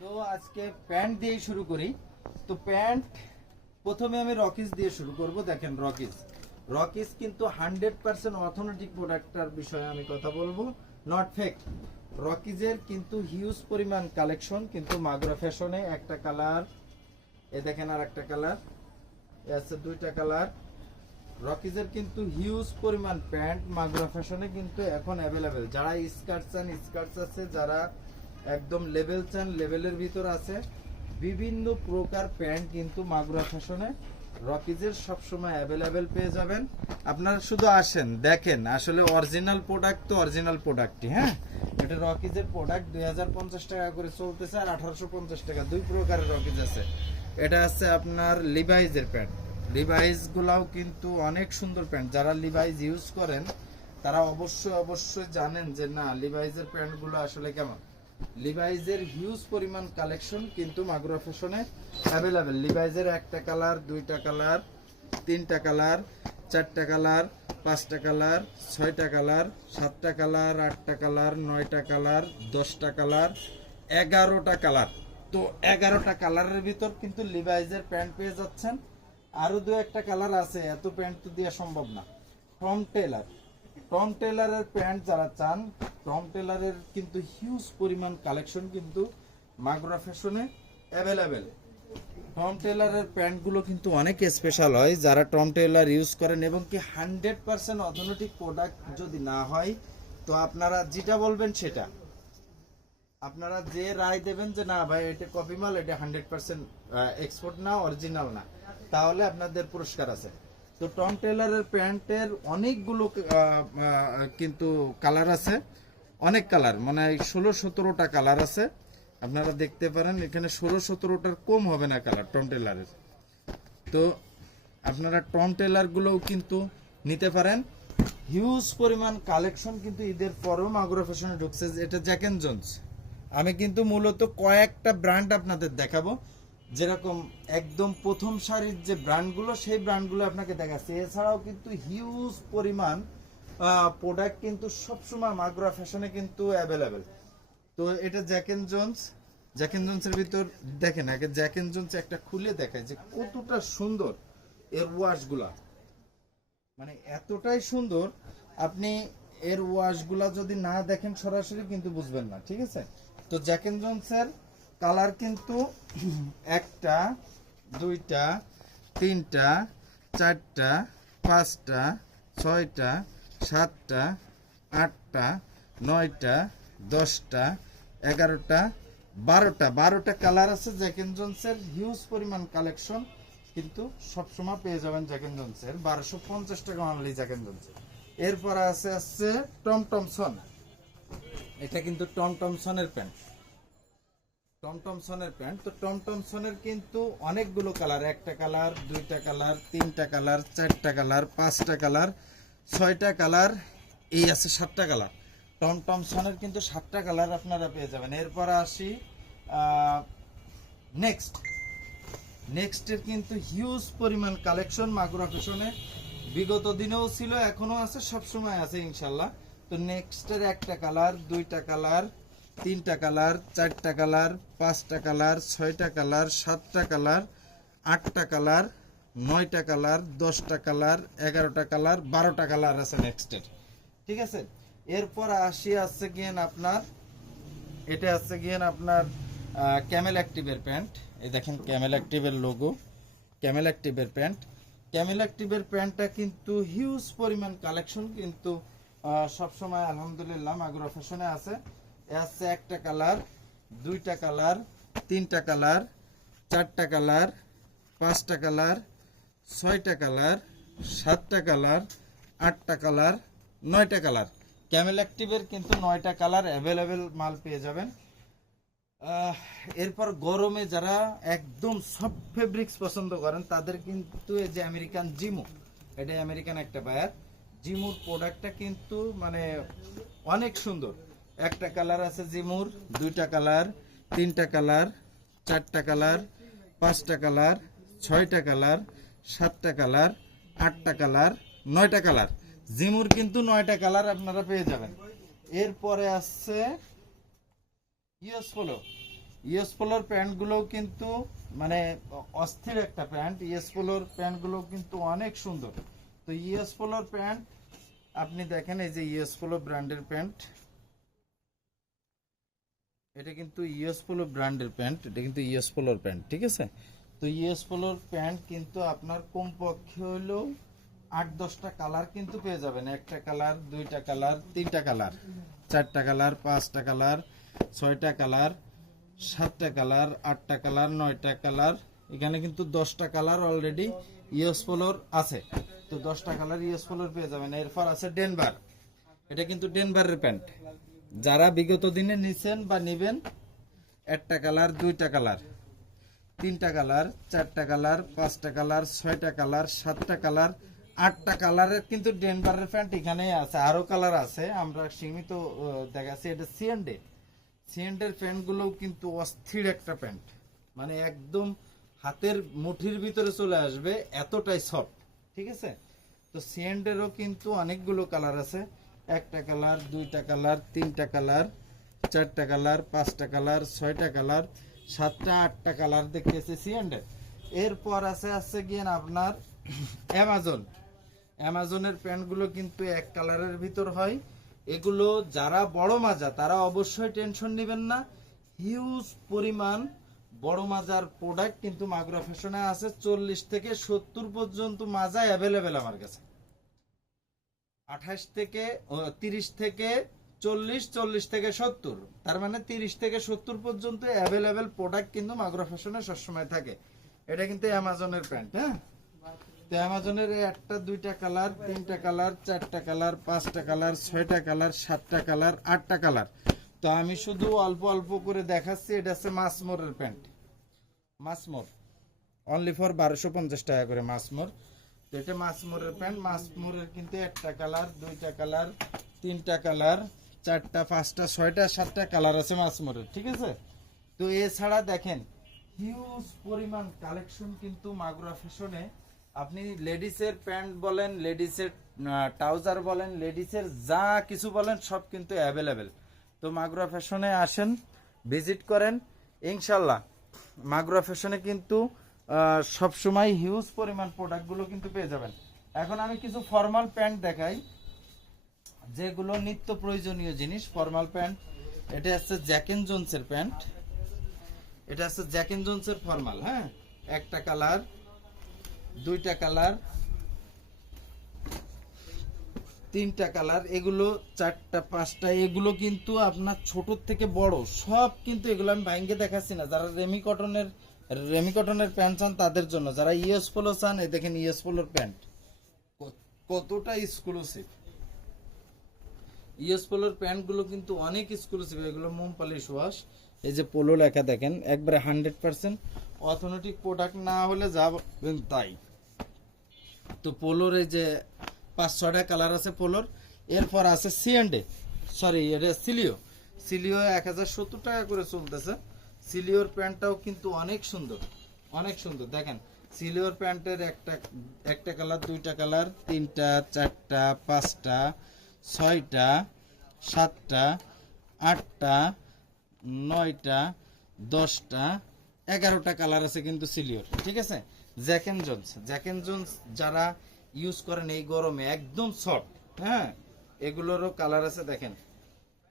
তো আজকে প্যান্ট দিয়ে শুরু করি। তো প্যান্ট প্রথমে আমি রকিস দিয়ে শুরু করব। দেখেন রকিস রকিস কিন্তু 100% অথেন্টিক প্রোডাক্টটার বিষয়ে আমি কথা বলবো, নট ফেক। রকিজের কিন্তু হিউজ পরিমাণ কালেকশন কিন্তু মাগুরা ফ্যাশনে। একটা কালার, এ দেখেন, আর একটা কালার, এ আছে দুইটা কালার। রকিজের কিন্তু হিউজ পরিমাণ প্যান্ট মাগুরা ফ্যাশনে কিন্তু এখন অ্যাভেলেবেল। যারা স্কার্ট চান স্কার্টস আছে, যারা একদম লেভেল চান লেভেলের ভিতর আছে। বিভিন্ন প্রকার প্যান্ট কিন্তু মাগুরা ফ্যাশনে রকিজের সবসময় অ্যাভেলেবেল পেয়ে যাবেন। আপনারা শুধু আসেন, দেখেন, আসলে অরিজিনাল প্রোডাক্ট তো অরিজিনাল প্রোডাক্টই। হ্যাঁ, এটা রকিজের প্রোডাক্ট 2050 টাকা করে চলতেছে, আর 1850 টাকা। দুই প্রকারের রকিজ আছে। এটা আছে আপনার লিভাইজের প্যান্ট। লিভাইজ গুলাও কিন্তু অনেক সুন্দর প্যান্ট। যারা লিভাইজ ইউজ করেন তারা অবশ্যই জানেন যে না, লিভাইজের প্যান্ট গুলো আসলে কেমন। লিভাইজের হিউজ পরিমাণ কালেকশন কিন্তু মাগুরা ফ্যাশনে অ্যাভেলেবেল। লিভাইজের একটা কালার, দুইটা কালার, তিনটা কালার, চারটা কালার, পাঁচটা কালার, ছয়টা কালার, সাতটা কালার, আটটা কালার, নয়টা কালার, 10টা কালার, 11টা কালার। তো 11টা কালারের ভিতর কিন্তু লিভাইজের প্যান্ট পেয়ে যাচ্ছেন। আরো দু একটা কালার আছে, এত প্যান্ট তো দেওয়া সম্ভব না। টম টেলারের প্যান্ট যারা চান, টম টেলারের কিন্তু হিউজ পরিমাণ কালেকশন কিন্তু মাগুরা ফ্যাশনে অ্যাভেলেবেল। টম টেলারের প্যান্টগুলো কিন্তু অনেক স্পেশাল হয়। যারা টম টেলার ইউজ করেন এবং কি 100% অথেন্টিক প্রোডাক্ট যদি না হয়, তো আপনারা যেটা বলবেন সেটা, আপনারা যে রায় দেবেন যে না ভাই এটা কপি মাল, এটা 100% এক্সপোর্ট না, অরিজিনাল না, তাহলে আপনাদের পুরস্কার আছে। তো টম টেলারের প্যান্টের অনেকগুলো কিন্তু কালার আছে, অনেক কালার, মানে 16-17টা কালার আছে। আপনারা দেখতে পারেন এখানে 16-17টার কম হবে না কালার টম টেলারের। তো আপনারা টম টেলার গুলোও কিন্তু নিতে পারেন। হিউজ পরিমাণ কালেকশন কিন্তু ঈদের পরেও মাগুরা ফ্যাশনে ঢুকছে। এটা জ্যাক এন্ড জোন্স। আমি কিন্তু মূলত কয়েকটা ব্র্যান্ড আপনাদের দেখাবো, যেরকম একদম প্রথম সারির যে ব্র্যান্ডগুলো, সেই ব্র্যান্ডগুলো আপনাকে দেখাচ্ছি। এছাড়াও কিন্তু হিউজ পরিমাণ প্রোডাক্ট কিন্তু সবসময় মাগুরা ফ্যাশনে কিন্তু অ্যাভেলেবেল। তো এটা Jack and Jones. Jack and জোন্সের ভিতর দেখেন, আগে জ্যাক এন্ড জোন্স একটা খুলে দেখায় যে কতটা সুন্দর এর ওয়াশগুলা, মানে এতটাই সুন্দর। আপনি এর ওয়াশগুলা যদি না দেখেন সরাসরি কিন্তু বুঝবেন না, ঠিক আছে। তো জ্যাক এন্ড জোন্সের কালার কিন্তু একটা, দুইটা, তিনটা, চারটা, পাঁচটা, ছয়টা, সাতটা, আটটা, নয়টা, 10টা, 11টা, 12টা কালার আছে জ্যাক এন্ড জোন্সের। হিউজ পরিমাণ কালেকশন কিন্তু সবসময় পেয়ে যাবেন জ্যাক এন্ড জোন্সের। 1250 টাকা অনলি জ্যাক এন্ড জোন্সের। এরপর আছে টম টমসন। এটা কিন্তু টম টমসনের প্যান্ট। টম টমসনের প্যান্ট। তো টম টমসনের কিন্তু অনেকগুলো কালার, একটা কালার, দুইটা কালার, তিনটা কালার, চারটা কালার, পাঁচটা কালার, ছয়টা কালার, এই আছে 7টা কালার। টম টমসনের কিন্তু 7টা কালার আপনারা পেয়ে যাবেন। এরপর আসি নেক্সটের কিন্তু হিউজ পরিমাণ কালেকশন মাগুরা ফ্যাশনে বিগত দিনেও ছিল, এখনো আছে, সবসময় আছে ইনশাল্লাহ। তো নেক্সটের একটা কালার, দুইটা কালার, তিনটা কালার, চারটা কালার, পাঁচটা কালার, ছয়টা কালার, সাতটা কালার, আটটা কালার, 9টা কালার, 10টা কালার, 11টা কালার, 12টা কালার আছে নেক্সটের, ঠিক আছে। এরপর আছে গিয়েন আপনার, এটা আছে গিয়েন আপনার ক্যামেল অ্যাক্টিভের প্যান্ট। এই দেখেন ক্যামেল অ্যাক্টিভের লোগো, ক্যামেল অ্যাক্টিভের প্যান্ট। ক্যামেল অ্যাক্টিভের প্যান্টটা কিন্তু হিউজ পরিমাণ কালেকশন কিন্তু সবসময় আলহামদুলিল্লাহ মাগুরা ফ্যাশনে আছে। আছে একটা কালার, দুইটা কালার, তিনটা কালার, চারটা কালার, পাঁচটা কালার, ছয়টা কালার, সাতটা কালার, আটটা কালার, 9টা কালার। ক্যামেল অ্যাক্টিভের কিন্তু 9টা কালার অ্যাভেলেবেল মাল পেয়ে যাবেন। এরপর গরমে যারা একদম সফট ফেব্রিক্স পছন্দ করেন তাদের কিন্তু এই যে আমেরিকান জিমু, এটা আমেরিকান একটা বায়ার। জিমুর প্রোডাক্টটা কিন্তু মানে অনেক সুন্দর। একটা কালার আছে জিমুর, দুইটা কালার, তিনটা কালার, চারটা কালার, পাঁচটা কালার, ছয়টা কালার, সাতটা কালার, আটটা কালার, 9টা কালার। জিমুর কিন্তু 9টা কালার আপনারা পেয়ে যাবেন। এরপরে আছে ইউএস পোলো। ইউএস পোলোর প্যান্টগুলোও কিন্তু মানে অস্থির একটা প্যান্ট। ইউএস পোলোর প্যান্টগুলো কিন্তু অনেক সুন্দর। তো ইউএস পোলোর প্যান্ট আপনি দেখেন, এই যে ইউএস পোলো ব্র্যান্ডের প্যান্ট, এটা কিন্তু ইউএস পোলো ব্র্যান্ডের প্যান্ট, এটা কিন্তু ইউএস পোলোর প্যান্ট, ঠিক আছে। তো ইউএস পোলোর প্যান্ট কিন্তু আপনার কমপক্ষে হলেও 8-10টা কালার কিন্তু পেয়ে যাবেন। একটা কালার, দুইটা কালার, তিনটা কালার, চারটা কালার, পাঁচটা কালার, ছয়টা কালার, সাতটা কালার, আটটা কালার, 9টা কালার, এখানে কিন্তু 10টা কালার অলরেডি ইউএস পোলোর আছে। তো 10টা কালার ইউএস পোলোর পেয়ে যাবেন। এরপর আছে ডেনভার, এটা কিন্তু ডেনভারের প্যান্ট। যারা বিগত দিনে নিছেন বা নিবেন, একটা কালার, দুইটা কালার, তিনটা কালার, চারটা কালার, পাঁচটা কালার, ছয়টা কালার, সাতটা কালার, 8টা কালারের কিন্তু ডেনভারের প্যান্ট এখানেই আছে। আরো কালার আছে, আমরা সীমিত দেখাচ্ছি। এটা সিএন্ডের প্যান্টগুলোও কিন্তু অস্থির একটা প্যান্ট, মানে একদম হাতের মুঠির ভিতরে চলে আসবে, এতটাই সফট, ঠিক আছে। তো সিএন্ডেরও কিন্তু অনেকগুলো কালার আছে। একটা কালার, দুইটা কালার, তিনটা কালার, চারটা কালার, পাঁচটা কালার, ছয়টা কালার, 7টা 8টা কালার দেখতেছি সিএন্ডের। এরপর আছে গিয়ে আপনার অ্যামাজনের প্যান্টগুলো কিন্তু এক কালারের ভিতর হয়। এগুলো যারা বড় মাজা তারা অবশ্যই টেনশন নেবেন না, হিউজ পরিমাণ বড় মাজার প্রোডাক্ট কিন্তু মাগুরা ফ্যাশনে আছে। 40 থেকে 70 পর্যন্ত মাজা অ্যাভেলেবেল আমার কাছে। 28 থেকে 30 থেকে 40, 40 থেকে 70, তার মানে 30 থেকে 70 পর্যন্ত অ্যাভেলেবেল প্রোডাক্ট কিন্তু মাগুরা ফ্যাশনে সবসময় থাকে। এটা কিন্তু অ্যামাজনের প্যান্ট, হ্যাঁ। তো অ্যামাজনের একটা, দুইটা কালার, তিনটা কালার, চারটা কালার, পাঁচটা কালার, ছয়টা কালার, সাতটা কালার, 8টা কালার। তো আমি শুধু অল্প অল্প করে দেখাচ্ছি। এটা হচ্ছে মাসমোরের প্যান্ট, মাসমোর অনলি ফর 1250 টাকা করে মাসমোর। তো এটা মাসমোরের প্যান্ট। মাসমোরের কিন্তু একটা কালার, দুইটা কালার, তিনটা কালার, চারটা, পাঁচটা, ছয়টা, সাতটা কালার আছে মাসমোরের, ঠিক আছে। তো এছাড়া দেখেন হিউজ পরিমাণ কালেকশন কিন্তু মাগুরা ফ্যাশনে। আপনি লেডিসের প্যান্ট বলেন, লেডিসের ট্রাউজার বলেন, লেডিসের যা কিছু বলেন, সব কিন্তু অ্যাভেলেবেল। তো মাগুরা ফ্যাশনে আসেন, ভিজিট করেন, ইনশাল্লাহ মাগুরা ফ্যাশনে কিন্তু সবসময় হিউজ পরিমাণ প্রোডাক্টগুলো কিন্তু পেয়ে যাবেন। এখন আমি কিছু ফর্মাল প্যান্ট দেখাই, যেগুলো নিত্য প্রয়োজনীয় জিনিস। ফর্মাল প্যান্ট, এটা হচ্ছে জ্যাক এন্ড জোনসের প্যান্ট, এটা হচ্ছে জ্যাক এন্ড জোনসের ফর্মাল, হ্যাঁ। একটা কালার, দুইটা কালার, তিনটা কালার, এগুলো চারটা, পাঁচটা, এগুলো কিন্তু আপনার ছোট থেকে বড় সব কিন্তু এগুলো আমি ভাঙ্গে দেখাচ্ছি না। যারা রেমি কটনের প্যান্ট চান তাদের জন্য, যারা ইউএস পোলো চান, এই দেখেন ইউএস পোলোর প্যান্ট কতটা এক্সক্লুসিভ। ইউএস পোলোর প্যান্টগুলো কিন্তু অনেক এক্সক্লুসিভ। এগুলো মোম পলিশ ওয়াশ, এই যে পোলো লেখা দেখেন, একবারে 100% অথেন্টিক প্রোডাক্ট, না হলে যাবেন তাই। তো পোলোর এই যে 5-6টা কালার আছে পোলোর। এরপর আছে সিএন্ডে, সরি এটা সিলিও 1070 টাকা করে চলতেছে। সিলিওর প্যান্টটাও কিন্তু অনেক সুন্দর, অনেক সুন্দর। দেখেন সিলিওর প্যান্টের একটা কালার, দুইটা কালার, তিনটা, চারটা, পাঁচটা, ছয়টা, সাতটা, আটটা, 9টা, 10টা, 11টা কালার আছে কিন্তু সিলিওর, ঠিক আছে। জ্যাক এন্ড জোন্স যারা ইউজ করেন এই গরমে, একদম সফট, হ্যাঁ। এগুলোরও কালার আছে দেখেন,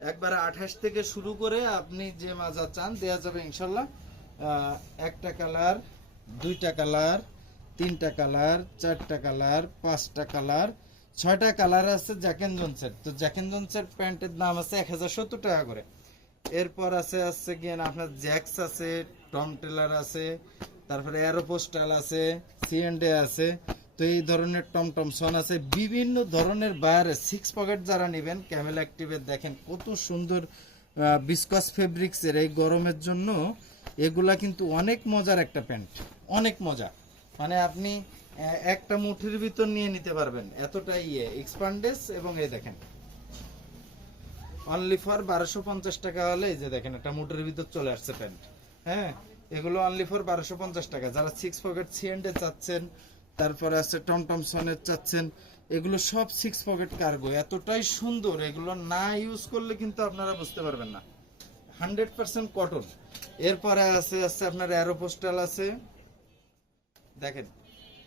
একবারে 28 থেকে শুরু করে আপনি যে মাজা চান দেওয়া যাবে ইনশাল্লাহ। একটা কালার, দুইটা কালার, তিনটা কালার, চারটা কালার, পাঁচটা কালার, 6টা কালার আছে জ্যাক এন্ড জোনসের। তো জ্যাক এন্ড জোনসের প্যান্টের দাম আছে 1070 টাকা করে। এরপর আছে গিয়ে আপনার জ্যাক্স আছে, টম টেলার আছে, তারপরে অ্যারোপোস্টাল আছে, সিএন্ডে আছে। তো এই ধরনের টমটমসন আছে, বিভিন্ন ধরনের বাইরে 6 পকেট যারা নেবেন, ক্যামেল অ্যাক্টিভের দেখেন কত সুন্দর বিস্কস ফেব্রিক্সের এই গরমের জন্য। এগুলা কিন্তু অনেক মজার একটা প্যান্ট, অনেক মজা, মানে আপনি একটা মুঠির ভিতর নিয়ে নিতে পারবেন, এতটাই এক্সপান্ডেস। এবং এই দেখেন অনলি ফর 1250 টাকা হলে, এই যে দেখেন একটা মুঠের ভিতর চলে আসছে প্যান্ট, হ্যাঁ। এগুলো অনলি ফর 1250 টাকা। যারা 6 পকেট সিএন্ডে চাচ্ছেন, তারপরে আছে টমটমসনের চাচ্ছেন, এগুলো সব 6 পকেট কার্গো, এতটাই সুন্দর। এগুলো না ইউজ করলে কিন্তু আপনারা বুঝতে পারবেন না। 100% কটন। এরপরে আছে আপনার অ্যারোপোস্টাল আছে, দেখেন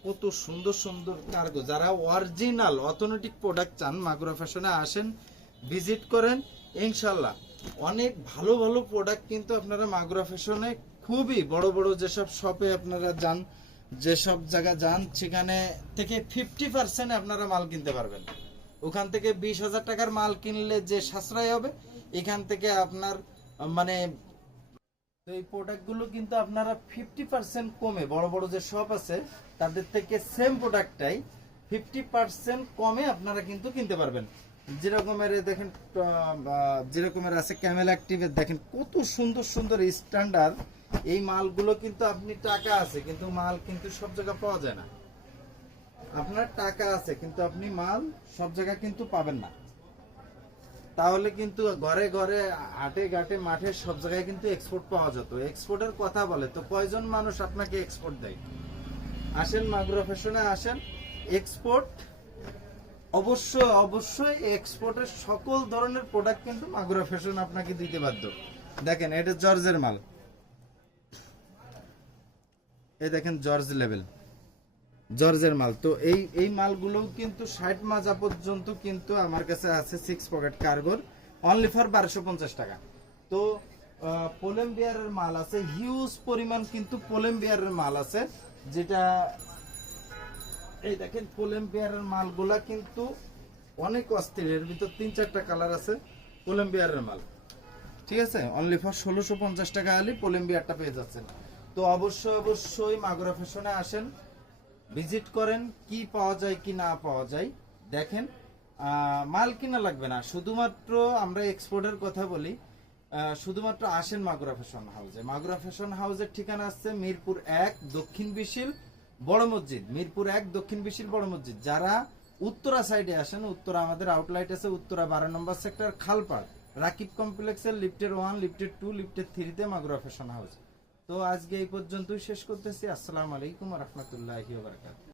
কত সুন্দর সুন্দর কার্গো। যারা অরিজিনাল অথেন্টিক প্রোডাক্ট চান মাগুরা ফ্যাশনে আসেন, ভিজিট করেন, ইনশাল্লাহ অনেক ভালো ভালো প্রোডাক্ট কিন্তু আপনারা মাগুরা ফ্যাশনে খুবই বড় বড় যেসব শপে আপনারা যান, যেসব জায়গা যান, সেখানে থেকে 50% আপনারা মাল কিনতে পারবেন। ওখান থেকে 20,000 টাকার মাল কিনলে যে সাশ্রয় হবে, এখান থেকে আপনার মানে এই প্রোডাক্টগুলো কিন্তু আপনারা 50% কমে, বড় বড় যে শপ আছে তাদের থেকে সেম প্রোডাক্টটাই 50% কমে আপনারা কিন্তু কিনতে পারবেন। যেরকমের দেখেন, যেরকমের আছে ক্যামেল অ্যাক্টিভের, দেখেন কত সুন্দর সুন্দর স্ট্যান্ডার্ড। এই মালগুলো কিন্তু আপনি টাকা আছে কিন্তু মাল কিন্তু সব জায়গায় পাওয়া যায় না। আপনার টাকা আছে কিন্তু আপনি মাল সব জায়গায় কিন্তু পাবেন না। তাহলে কিন্তু ঘরে ঘরে হাটে ঘাটে মাঠে সব জায়গায় কিন্তু এক্সপোর্ট পাওয়া যেত। এক্সপোর্টের কথা বলে তো কয়জন মানুষ আপনাকে এক্সপোর্ট দেয়? আসেন মাগুরা ফ্যাশনে আসেন, এক্সপোর্ট অবশ্যই অবশ্যই এক্সপোর্টের সকল ধরনের প্রোডাক্ট কিন্তু মাগুরা ফ্যাশন আপনাকে দিতে বাধ্য। দেখেন এটা জর্জের মাল, এই দেখেন জর্জ লেভেল, জর্জের মাল। তো এই মালগুলোও কিন্তু 60 মাজা পর্যন্ত কিন্তু আমার কাছে আছে 6 পকেট কার্গোর, অনলি ফর 1250 টাকা। তো পোলেম বিয়ারের মাল আছে হিউজ পরিমাণ, কিন্তু পোলেম বিয়ারের মাল আছে, যেটা এই দেখেন পোলেম বিয়ারের মালগুলা কিন্তু অনেক অস্থির। এর ভিতর 3-4টা কালার আছে পোলেম বিয়ারের মাল, ঠিক আছে? অনলি ফর 1650 টাকা আলি পোলেম বিয়ারটা পেয়ে যাচ্ছেন। তো অবশ্যই অবশ্যই মাগুরা ফ্যাশনে আসেন, ভিজিট করেন, কি পাওয়া যায় কি না পাওয়া যায় দেখেন। মাল কিনা লাগবে না, শুধুমাত্র আমরা এক্সপোর্টের কথা বলি, শুধুমাত্র আসেন মাগুরা ফ্যাশন হাউসে। মাগুরা ফ্যাশন হাউসের ঠিকানা আছে মিরপুর 1 দক্ষিণ বিশিল বড় মসজিদ, মিরপুর 1 দক্ষিণ বিশিল বড় মসজিদ। যারা উত্তরা সাইডে আসেন, উত্তরা আমাদের আউটলাইট আছে উত্তরা 12 নম্বর সেক্টর খালপাড় রাকিব কমপ্লেক্সের লিফটের 1, লিফটের 2, লিফটের 3 তে মাগুরা ফ্যাশন হাউস। তো আজকে এই পর্যন্তই শেষ করতেছি। আসসালামু আলাইকুম ওয়া রাহমাতুল্লাহি ওয়া বারাকাতুহু।